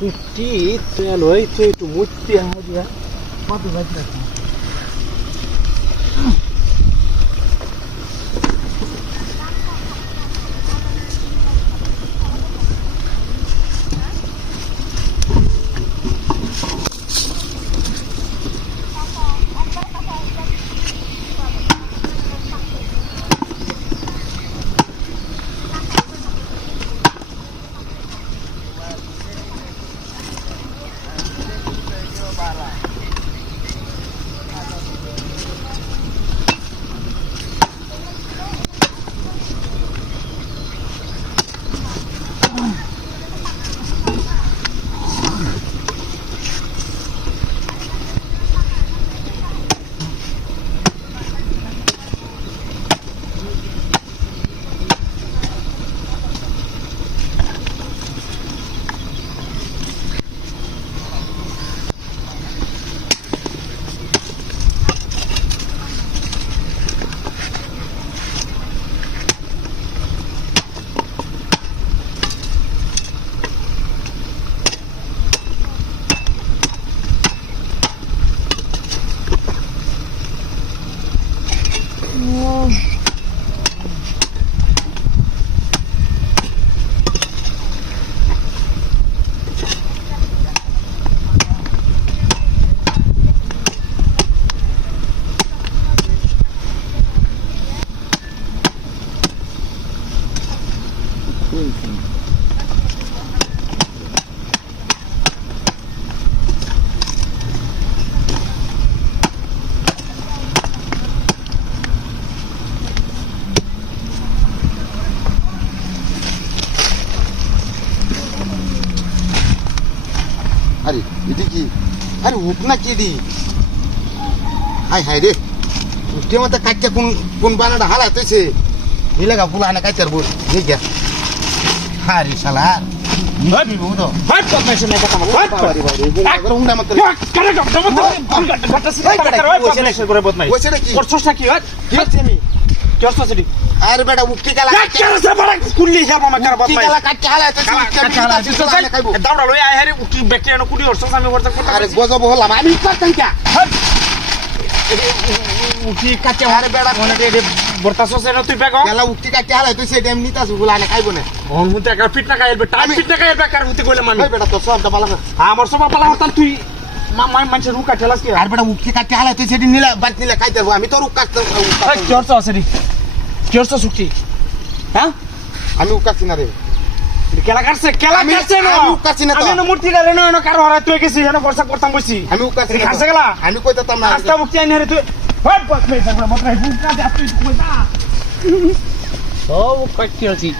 উঠি তেল হই তুই একটু মুছতে হাজিয়া কত বাজে আরে এটি কি আরে উঠ না কি দি হাই হাই রে উঠে মতো কাটতে কোন কোন বানাটা হালাইতেছে নিলাগা পুলা না কাটতে বল ঠিক আছে হারি শালা ভাবি বুঝো হাট পকাইছ না কথা বল হাট বাড়ি বাড়ি একবার উন্ডা মত করে গাটা সিলেকশন করে বদমাই ওইটা কি করছস না কি হয় কি হচ্ছে আমি কি করছস এটি আরে বেটা উঠি কালা কেন বড় কুল্লি যাব আমার কার উঠি বদমাই কালা কাটতে হালাইতেছে খাইবো দাউড়া লই আই হারে উঠি ব্যাকটেরিয়া কুড়ি করছস আমি করতে আরে গজব হলাম আমি করতাম কি উঠি কাটতে আরে বেটা মনে রে বর্তাছস না তুই বেগ কালা উঠি কাটতে হালাইতেছে এটা এমনি তাসু গুলা না খাইবো না ওন মুতে একটা ফিট না খাইবে টাইম ফিট না খাইবে কার মুতে কইলে মানি ওই বেটা তো সবটা বালা আমার সব পালা হতাল তুই মানুষের রুকা ঠেলাস কি আর বেটা উঠি কাটতে হালাইতেছে এটি নিলা বাদ নিলা খাইতে পারবো আমি তো রুক কাটতে কি করছস আসেনি কি করছস উঠি হ্যাঁ আমি উকাছি না রে কেলা কাটছে না আমি উকাছি না তো আমি মূর্তি গালে না কারো হারাই তুই গেছিস এনে বর্ষা করতাম বসি আমি উকাছি না কাটছে গেলা আমি কইতাম না রাস্তা মুক্তি আইনে রে তুই হট বস মে থাকবা মত নাই বুক না যা তুই কইতা সব কাটতে আছি